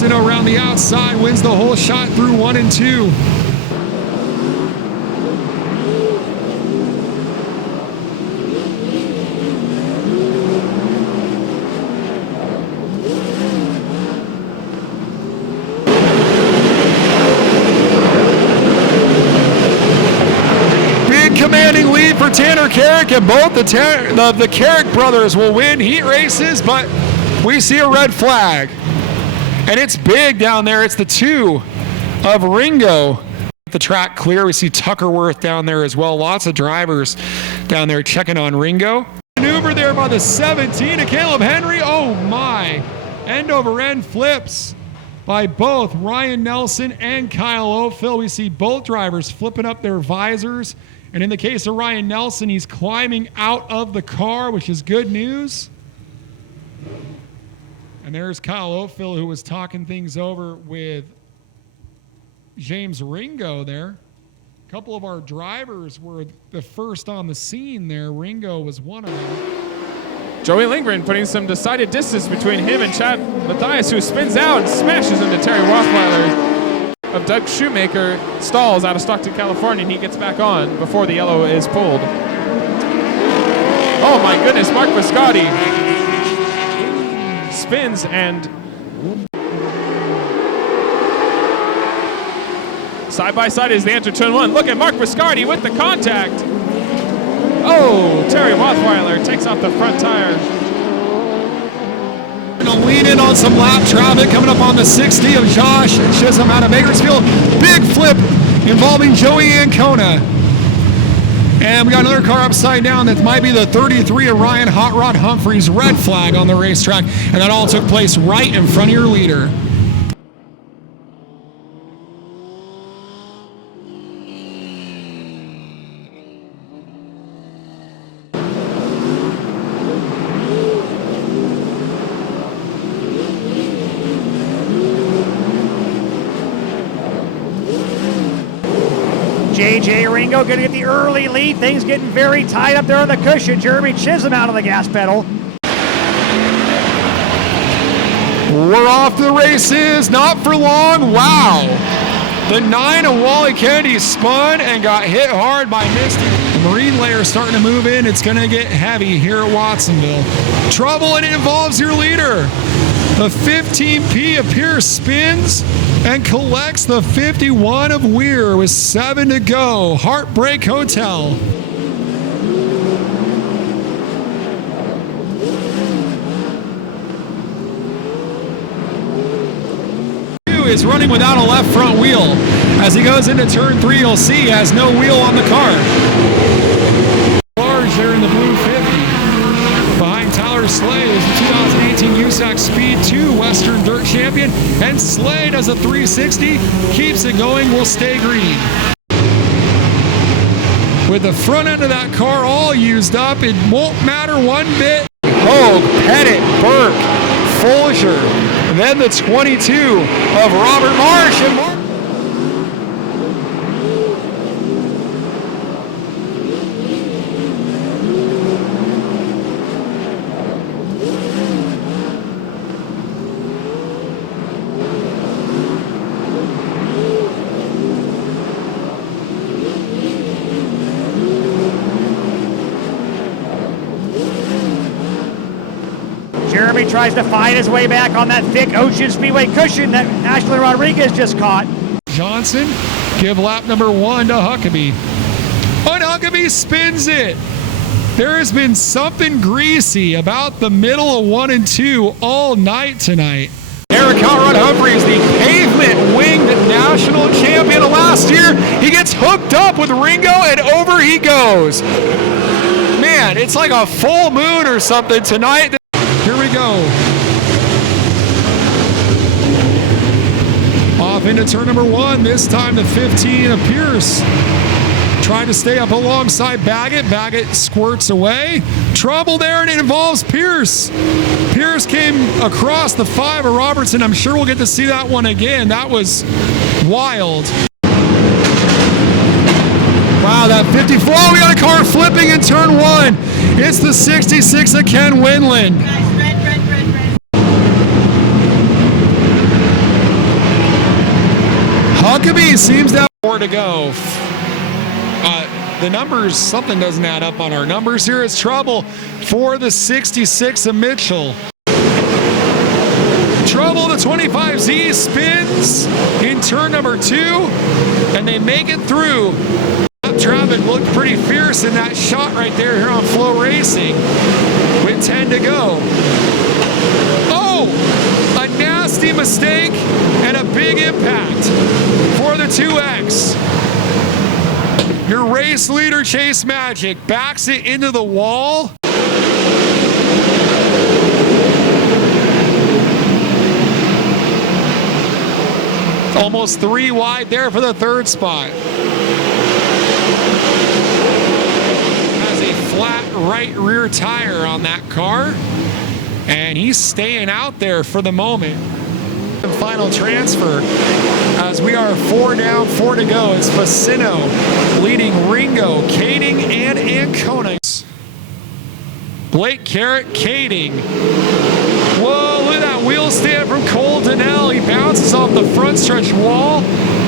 Nelson around the outside wins the whole shot through 1 and 2. Commanding lead for Tanner Carrick, and both the Carrick brothers will win heat races, but we see a red flag. And it's big down there. It's the 2 of Ringo. The track clear. We see Tuckerworth down there as well. Lots of drivers down there checking on Ringo. Maneuver there by the 17 of Caleb Henry. Oh my. End over end flips by both Ryan Nelson and Kyle Oakville. We see both drivers flipping up their visors. And in the case of Ryan Nelson, he's climbing out of the car, which is good news. And there's Kyle Oakville, who was talking things over with James Ringo there. A couple of our drivers were the first on the scene there. Ringo was one of them. Joey Lindgren putting some decided distance between him and Chad Mathias, who spins out and smashes into Terry Rothweiler of Doug Shoemaker. Stalls out of Stockton, California, and he gets back on before the yellow is pulled. Oh my goodness, Mark Viscotti spins and side by side as they enter turn 1. Look at Mark Viscotti with the contact. Oh, Terry Rothweiler takes off the front tire. Gonna lean in on some lap traffic coming up on the 60 of Josh Chisholm out of Bakersfield. Big flip involving Joey Ancona. And we got another car upside down that might be the 33 of Ryan Hot Rod Humphreys. Red flag on the racetrack. And that all took place right in front of your leader. JJ Ringo going to get the early lead. Things getting very tight up there on the cushion. Jeremy Chisholm out on the gas pedal. We're off to the races, not for long. Wow. The 9 of Wally Kennedy spun and got hit hard by Misty. The marine layer starting to move in. It's going to get heavy here at Watsonville. Trouble, and it involves your leader. The 15P of Pierce spins and collects the 51 of Weir with 7 to go. Heartbreak Hotel. Is running without a left front wheel. As he goes into turn 3, you'll see he has no wheel on the car. Large there in the blue 50. Behind Tyler Slade is the 2018 USAC Speed 2 Western Dirt Champion. And Slade does a 360, keeps it going, will stay green. With the front end of that car all used up, it won't matter one bit. Hogue, Pettit, Burke, Folger, and then the 22 of Robert Marsh. And Marsh. Jeremy tries to find his way back on that thick Ocean Speedway cushion that Ashley Rodriguez just caught. Johnson give lap number 1 to Huckabee. And Huckabee spins it. There has been something greasy about the middle of 1 and 2 all night tonight. Eric Hot Rod Humphreys, the pavement winged national champion of last year. He gets hooked up with Ringo and over he goes. Man, it's like a full moon or something tonight. Here we go. Off into turn number 1. This time the 15 of Pierce. Trying to stay up alongside Baggett. Baggett squirts away. Trouble there, and it involves Pierce. Pierce came across the 5 of Robertson. I'm sure we'll get to see that one again. That was wild. Wow, that 54. Oh, we got a car flipping in turn 1. It's the 66 of Ken Winland. Huckabee seems to have more to go. The numbers, something doesn't add up on our numbers here. It's trouble for the 66 of Mitchell. Trouble, the 25Z spins in turn number 2, and they make it through. Traffic looked pretty fierce in that shot right there here on Flow Racing with 10 to go. Oh, a nasty mistake and a big impact for the 2X. Your race leader, Chase Magic, backs it into the wall. Almost 3 wide there for the 3rd spot. Has a flat right rear tire on that car, and he's staying out there for the moment. Final transfer as we are 4 down, 4 to go. It's Facino leading Ringo, Kading, and Ancona. Blake Carrot, Kading. Whoa, look at that wheel stand from Cole Donnell. He bounces off the front stretch wall,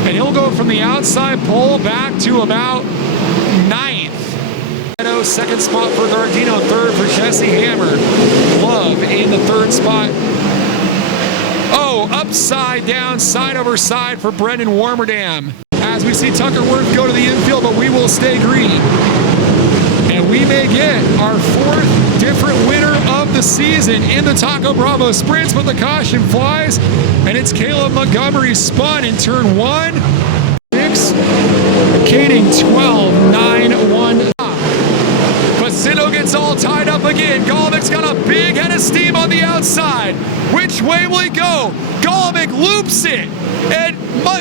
and he'll go from the outside pole back to about 9th. 2nd spot for Gardino, 3rd for Jesse Hammer. Love in the 3rd spot. Oh, upside down, side over side for Brendan Warmerdam. As we see Tucker Worth go to the infield, but we will stay green. And we may get our 4th different winner of the season in the Taco Bravo Sprints, but the caution flies, and it's Caleb Montgomery spun in turn 1. 6, Kading 12, 9, 1. Facino gets all tied up again. Golovic's got a big head of steam on the outside. Which way will he go? Golovic loops it, and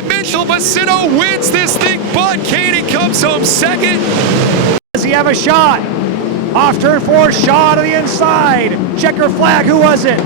Mitchell Facino wins this thing, but Kading comes home 2nd. Does he have a shot? Off turn 4, shot to the inside. Checker flag, who was it?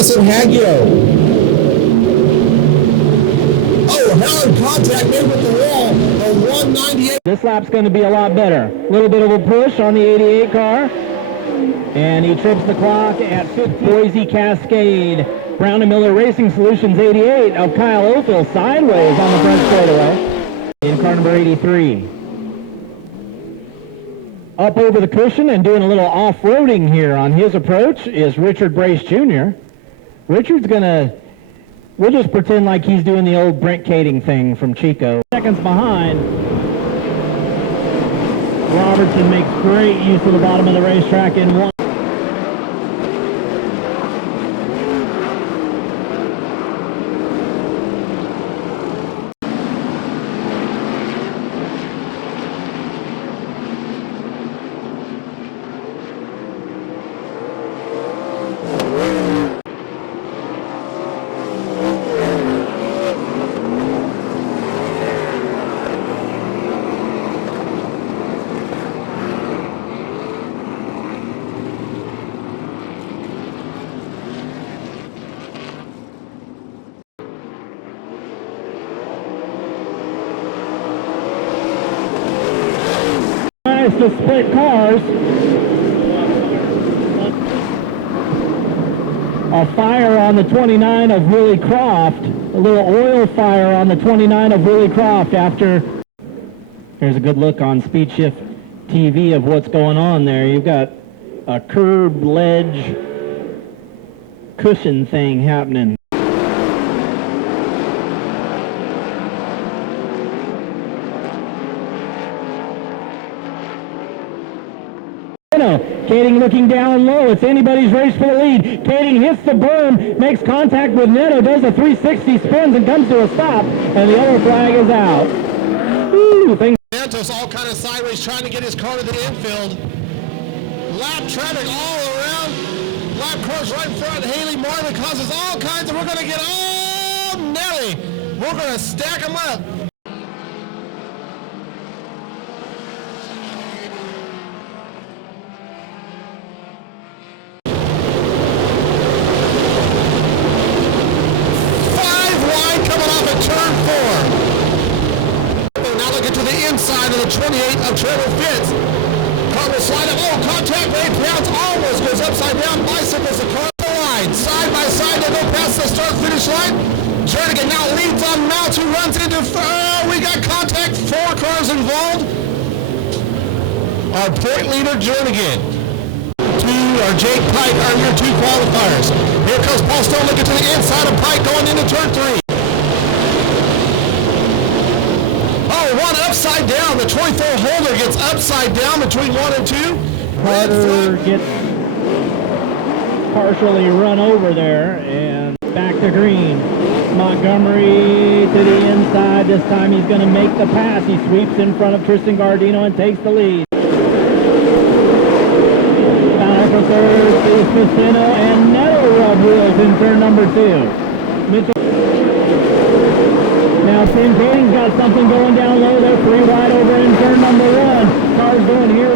Aggressive Haggio. Oh, hard contact made with the wall. A 198. This lap's going to be a lot better. A little bit of a push on the 88 car. And he trips the clock at 50. Boise Cascade. Brown & Miller Racing Solutions 88 of Kyle Ophel sideways on the front straightaway. In car number 83. Up over the cushion and doing a little off-roading here on his approach is Richard Brace Jr. Richard's gonna, we'll just pretend like he's doing the old Brent Kading thing from Chico. Seconds behind. Robertson makes great use of the bottom of the racetrack in one. To split cars. A fire on the 29 of Willie Croft. A little oil fire on the 29 of Willie Croft after. Here's a good look on Speed Shift TV of what's going on there. You've got a curb ledge cushion thing happening. Kading looking down low. It's anybody's race for the lead. Kading hits the berm, makes contact with Neto, does a 360, spins and comes to a stop, and the yellow flag is out. Ooh, Santos all kind of sideways trying to get his car to the infield. Lap traffic all around. Lap cars right in front. Haley Marvin causes all kinds of, we're going to get all Nelly. We're going to stack them up. Inside of the 28 of Trevor Fitz. Car will slide up. Oh, contact. Ray Pounds almost goes upside down. Bicycles the car line. Side by side, they go past the start-finish line. Jernigan now leads on Mounts, who runs into... we got contact. 4 cars involved. Our point leader, Jernigan. 2 are Jake Pike, our year 2 qualifiers. Here comes Paul Stone looking to the inside of Pike going into turn 3. One upside down. The 24 holder gets upside down between 1 and 2. Carter gets partially run over there and back to green. Montgomery to the inside. This time he's going to make the pass. He sweeps in front of Tristan Gardino and takes the lead. Battle for third is Pacino and Neto rub wheels in turn number 2. Mitchell. Now Tim Kading's got something going down low there, 3 wide over in turn number 1. Cars going here.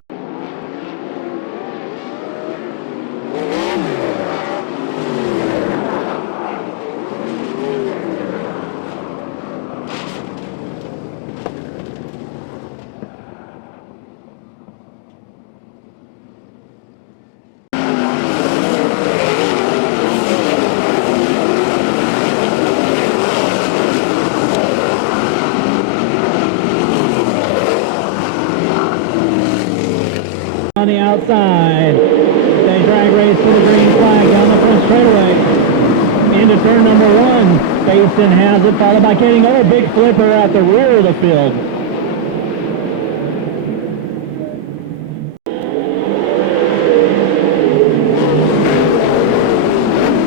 On the outside, they drag race to the green flag down the front straightaway. Into turn number 1, Basin has it, followed by Kading. Oh, big flipper at the rear of the field.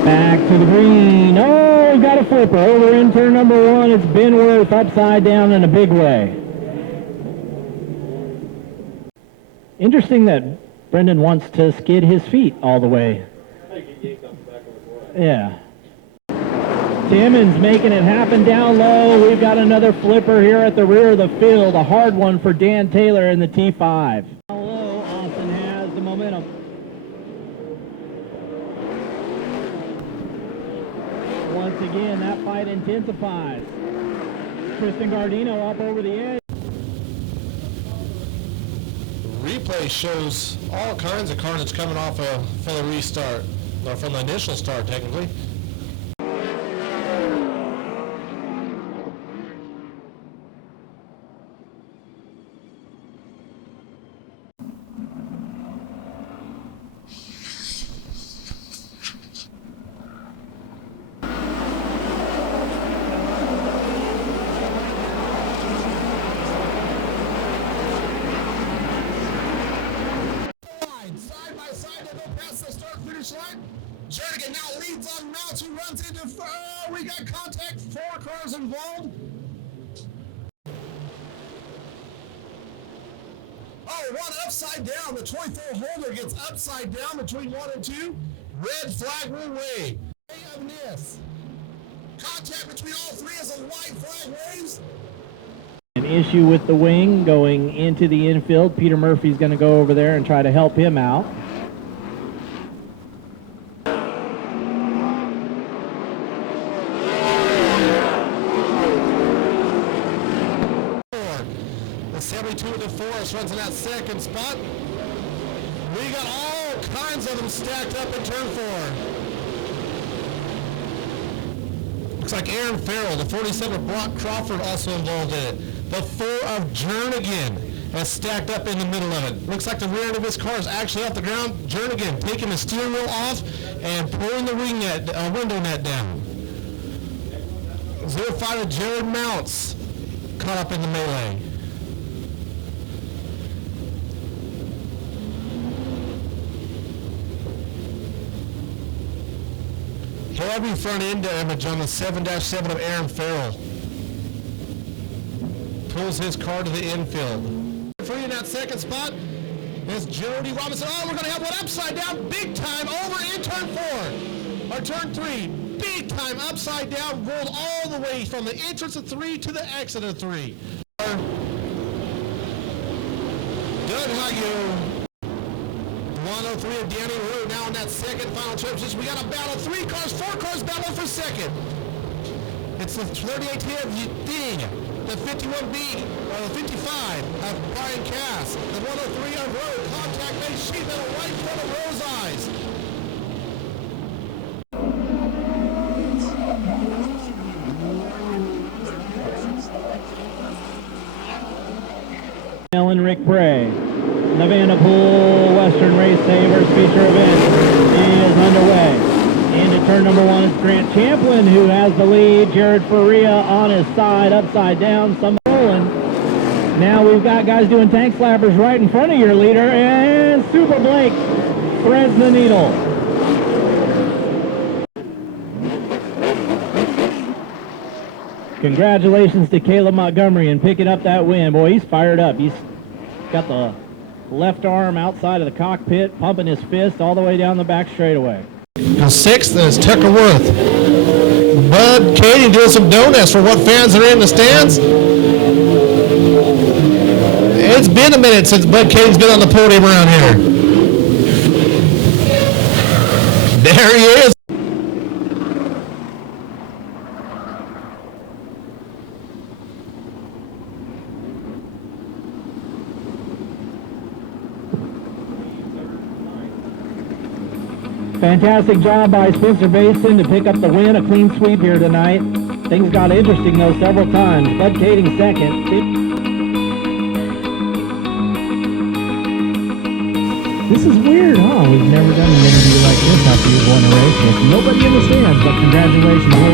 Back to the green. Oh, we got a flipper over in turn number 1. It's Benworth upside down in a big way. Interesting that Brendan wants to skid his feet all the way. Yeah. Timmons making it happen down low. We've got another flipper here at the rear of the field. A hard one for Dan Taylor in the T5. Down low, Austin has the momentum. Once again, that fight intensifies. Tristan Gardino up over the edge. replay shows all kinds of carnage coming off from the restart, or from the initial start, technically. Jernigan now leads on Mounts, who runs into, we got contact, 4 cars involved. Oh, one upside down. The 24 holder gets upside down between 1 and 2. Red flag will wave. Of this. Contact between all 3 as a white flag waves. An issue with the wing going into the infield. Peter Murphy's going to go over there and try to help him out. The 72 of the Forest runs in that second spot. We got all kinds of them stacked up in turn 4. Looks like Aaron Farrell, the 47 of Brock Crawford, also involved in it. The 4 of Jernigan has stacked up in the middle of it. Looks like the rear end of his car is actually off the ground. Jernigan taking the steering wheel off and pulling the window net down. 05 of Jared Mounts caught up in the melee. Heavy front end damage on the 7-7 of Aaron Farrell. Pulls his car to the infield. Free in that second spot is Jody Robinson. Oh, we're going to have one upside down, big time, over in turn 4. Or turn 3, big time, upside down, rolled all the way from the entrance of 3 to the exit of 3. Doug Hayu. 103 of Danny Rue now in that second final trip position. We got a battle, 3 cars, 4 cars battle for second. It's the 38 of Ding, the 51B, or the 55 of Brian Cass, the 103 of Rowe, contact made sheet metal right in front of Rowe's eyes. Ellen Rick Bray. The Vanderpool Western Race Savers feature event is underway. Into turn number 1 is Grant Champlin, who has the lead. Jared Faria on his side, upside down, some rolling. Now we've got guys doing tank slappers right in front of your leader, and Super Blake threads the needle. Congratulations to Caleb Montgomery in picking up that win. Boy, he's fired up. He's got the left arm outside of the cockpit, pumping his fist all the way down the back straightaway. Now 6th is Tucker Worth. Bud Katie doing some donuts for what fans are in the stands. It's been a minute since Bud Katie's been on the podium around here. There he is. Fantastic job by Spencer Basin to pick up the win, a clean sweep here tonight. Things got interesting though several times. Bud Kading second. This is weird, huh? We've never done an interview like this after you've won a race with nobody in the stands, but congratulations.